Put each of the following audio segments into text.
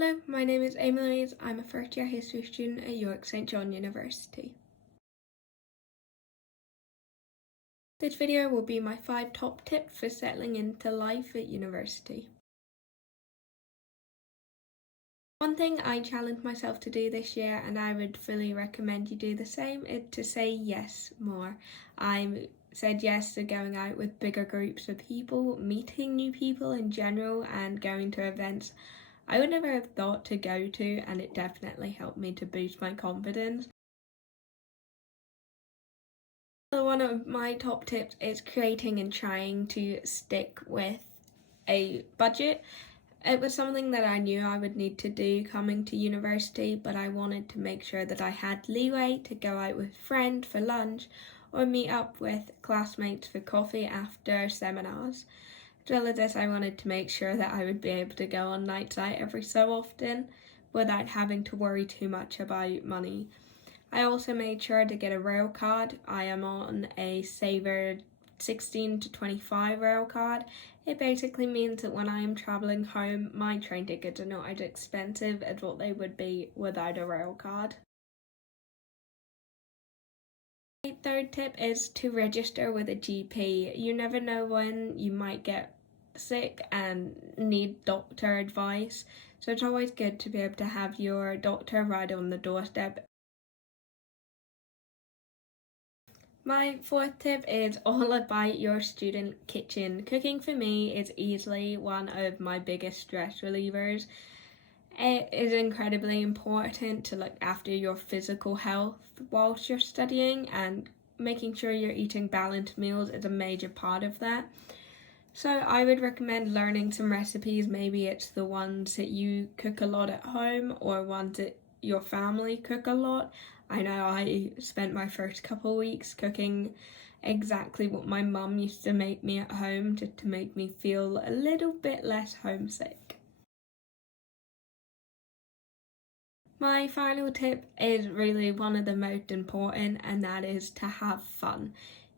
Hello, my name is Amy-Louise. I'm a first year history student at York St John University. This video will be my 5 top tips for settling into life at university. One thing I challenged myself to do this year, and I would fully recommend you do the same, is to say yes more. I said yes to going out with bigger groups of people, meeting new people in general, and going to events I would never have thought to go to, and it definitely helped me to boost my confidence. So one of my top tips is creating and trying to stick with a budget. It was something that I knew I would need to do coming to university, but I wanted to make sure that I had leeway to go out with friends for lunch or meet up with classmates for coffee after seminars. As well as this, I wanted to make sure that I would be able to go on nights out every so often without having to worry too much about money. I also made sure to get a rail card. I am on a Saver 16 to 25 rail card. It basically means that when I am travelling home, my train tickets are not as expensive as what they would be without a rail card. My third tip is to register with a GP. You never know when you might get sick and need doctor advice, so it's always good to be able to have your doctor right on the doorstep. My fourth tip is all about your student kitchen. Cooking for me is easily one of my biggest stress relievers. It is incredibly important to look after your physical health whilst you're studying, and making sure you're eating balanced meals is a major part of that. So I would recommend learning some recipes. Maybe it's the ones that you cook a lot at home or ones that your family cook a lot. I know I spent my first couple of weeks cooking exactly what my mum used to make me at home, just to make me feel a little bit less homesick. My final tip is really one of the most important, and that is to have fun.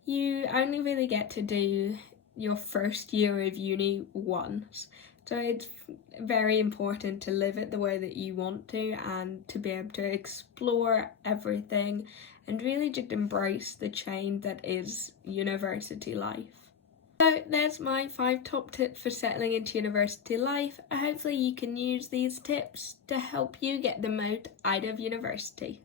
You only really get to do your first year of uni once, so it's very important to live it the way that you want to, and to be able to explore everything and really just embrace the change that is university life. So there's my 5 top tips for settling into university life. Hopefully you can use these tips to help you get the most out of university.